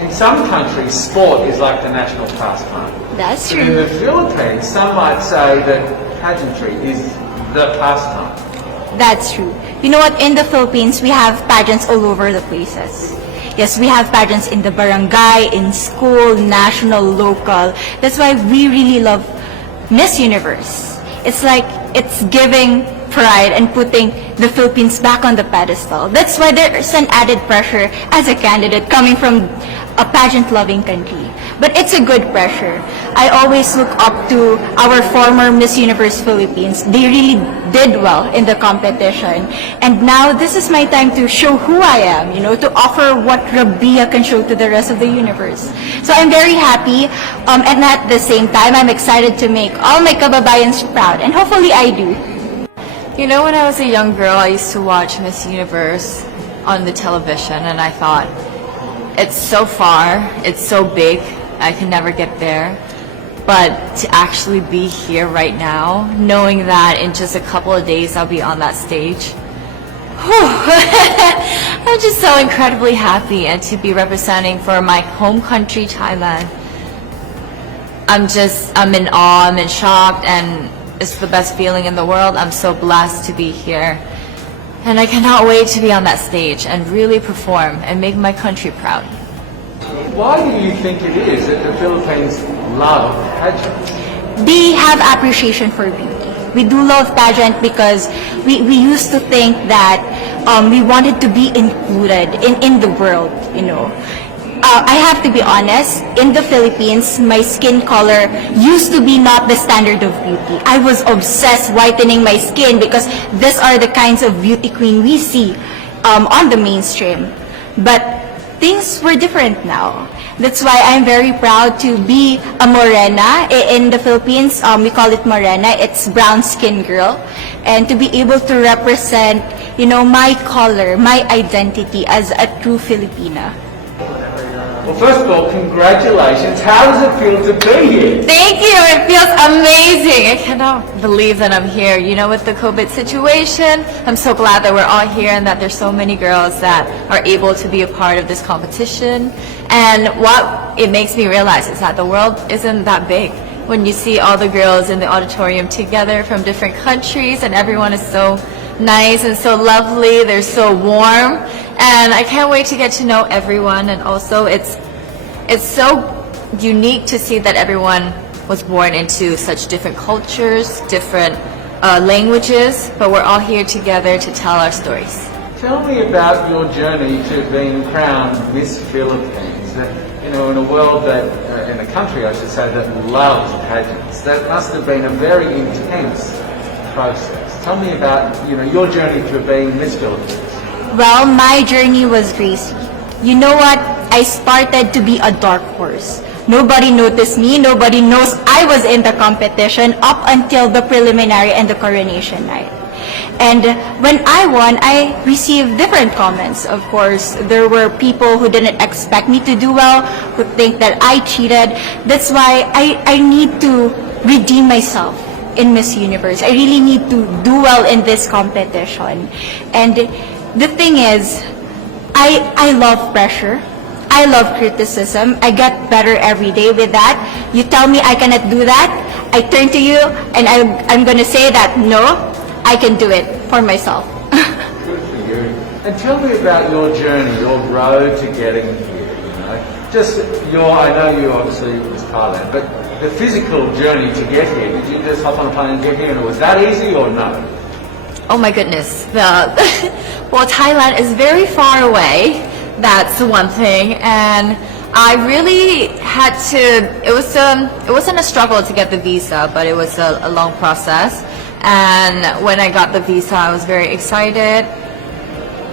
In some countries, sport is like the national pastime. That's But in true. the Philippines, some might say that pageantry is the pastime. That's true. You know what? In the Philippines, we have pageants all over the places. Yes, we have pageants in the barangay, in school, national, local. That's why we really love Miss Universe. It's like it's giving pride and putting the Philippines back on the pedestal. That's why there's an added pressure as a candidate coming from a pageant-loving country. But it's a good pressure. I always look up to our former Miss Universe Philippines. They really did well in the competition. And now this is my time to show who I am, to offer what Rabiya can show to the rest of the universe. So I'm very happy, and at the same time, I'm excited to make all my kababayans proud. And hopefully I do. When I was a young girl, I used to watch Miss Universe on the television, and I thought, it's so far, it's so big, I can never get there. But to actually be here right now, knowing that in just a couple of days I'll be on that stage, I'm just so incredibly happy, and to be representing for my home country, Thailand. I'm in awe, I'm in shock, and it's the best feeling in the world. I'm so blessed to be here. And I cannot wait to be on that stage and really perform and make my country proud. Why do you think it is that the Philippines love pageants? We have appreciation for beauty. We do love pageant because we used to think that we wanted to be included in the world, I have to be honest, in the Philippines, my skin color used to be not the standard of beauty. I was obsessed whitening my skin because these are the kinds of beauty queen we see on the mainstream. But things were different now. That's why I'm very proud to be a morena. In the Philippines, we call it morena. It's brown skin girl. And to be able to represent, my color, my identity as a true Filipina. Well, first of all, congratulations. How does it feel to be here? Thank you. It feels amazing. I cannot believe that I'm here. With the COVID situation, I'm so glad that we're all here and that there's so many girls that are able to be a part of this competition. And what it makes me realize is that the world isn't that big. When you see all the girls in the auditorium together from different countries, and everyone is so nice and so lovely, they're so warm, and I can't wait to get to know everyone. And also it's so unique to see that everyone was born into such different cultures, different languages, but we're all here together to tell our stories. Tell me about your journey to being crowned Miss Philippines. In a world that, in a country I should say, that loves pageants. That must have been a very intense process. Tell me about, your journey to being Miss Philippines. Well, my journey was crazy. You know what? I started to be a dark horse. Nobody noticed me. Nobody knows I was in the competition up until the preliminary and the coronation night. And when I won, I received different comments. Of course, there were people who didn't expect me to do well, who think that I cheated. That's why I need to redeem myself in Miss Universe. I really need to do well in this competition. And the thing is, I love pressure. I love criticism. I get better every day with that. You tell me I cannot do that, I turn to you and I'm going to say that, no, I can do it for myself. Good for you. And tell me about your journey, your road to getting here. I know you obviously was Thailand, but the physical journey to get here, did you just hop on a plane and get here, and was that easy or no? Oh my goodness. Well, Thailand is very far away. That's one thing. And I really had to, it wasn't a struggle to get the visa, but it was a long process. And when I got the visa, I was very excited.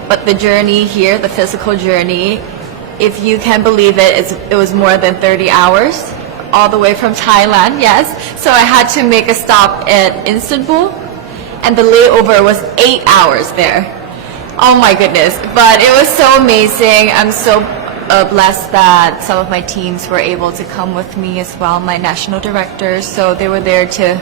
But the journey here, the physical journey, if you can believe it, it was more than 30 hours, all the way from Thailand, yes. So I had to make a stop at Istanbul, and the layover was 8 hours there. Oh my goodness, but it was so amazing. I'm so blessed that some of my teams were able to come with me as well, my national directors. So they were there to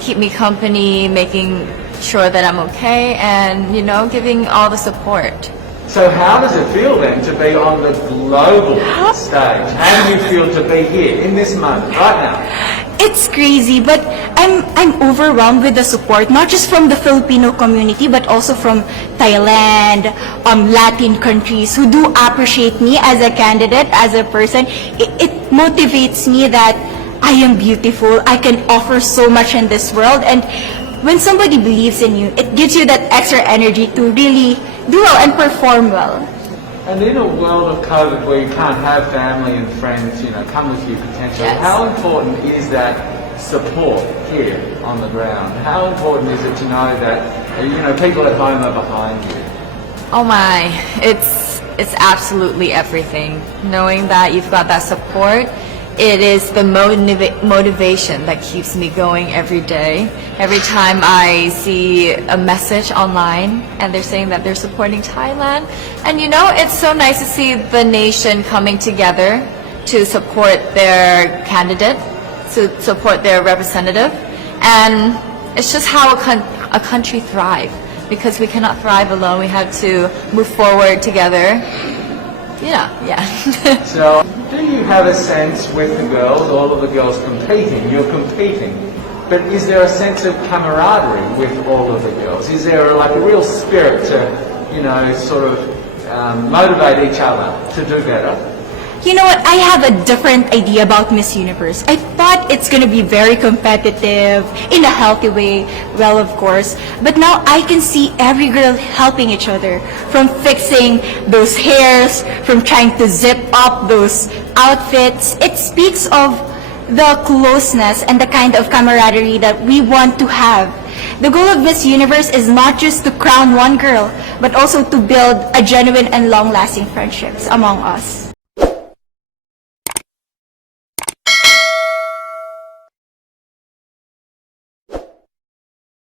keep me company, making sure that I'm okay, and giving all the support. So how does it feel then to be on the global stage? How do you feel to be here in this moment, right now? It's crazy, but I'm overwhelmed with the support, not just from the Filipino community, but also from Thailand, Latin countries who do appreciate me as a candidate, as a person. It motivates me that I am beautiful, I can offer so much in this world, and when somebody believes in you, it gives you that extra energy to really do well and perform well. And in a world of COVID where you can't have family and friends, come with you potentially, Yes. how important is that support here on the ground? How important is it to know that, people at home are behind you? Oh my, it's absolutely everything. Knowing that you've got that support, it is the motivation that keeps me going every day. Every time I see a message online and they're saying that they're supporting Thailand, and it's so nice to see the nation coming together to support their candidate, to support their representative, and it's just how a country thrives. Because we cannot thrive alone, we have to move forward together. Yeah. So, do you have a sense with the girls, all of the girls competing, you're competing, but is there a sense of camaraderie with all of the girls? Is there like a real spirit to, motivate each other to do better? You know what? I have a different idea about Miss Universe. I thought it's going to be very competitive, in a healthy way, well, of course. But now I can see every girl helping each other, from fixing those hairs, from trying to zip up those outfits. It speaks of the closeness and the kind of camaraderie that we want to have. The goal of Miss Universe is not just to crown one girl, but also to build a genuine and long-lasting friendships among us.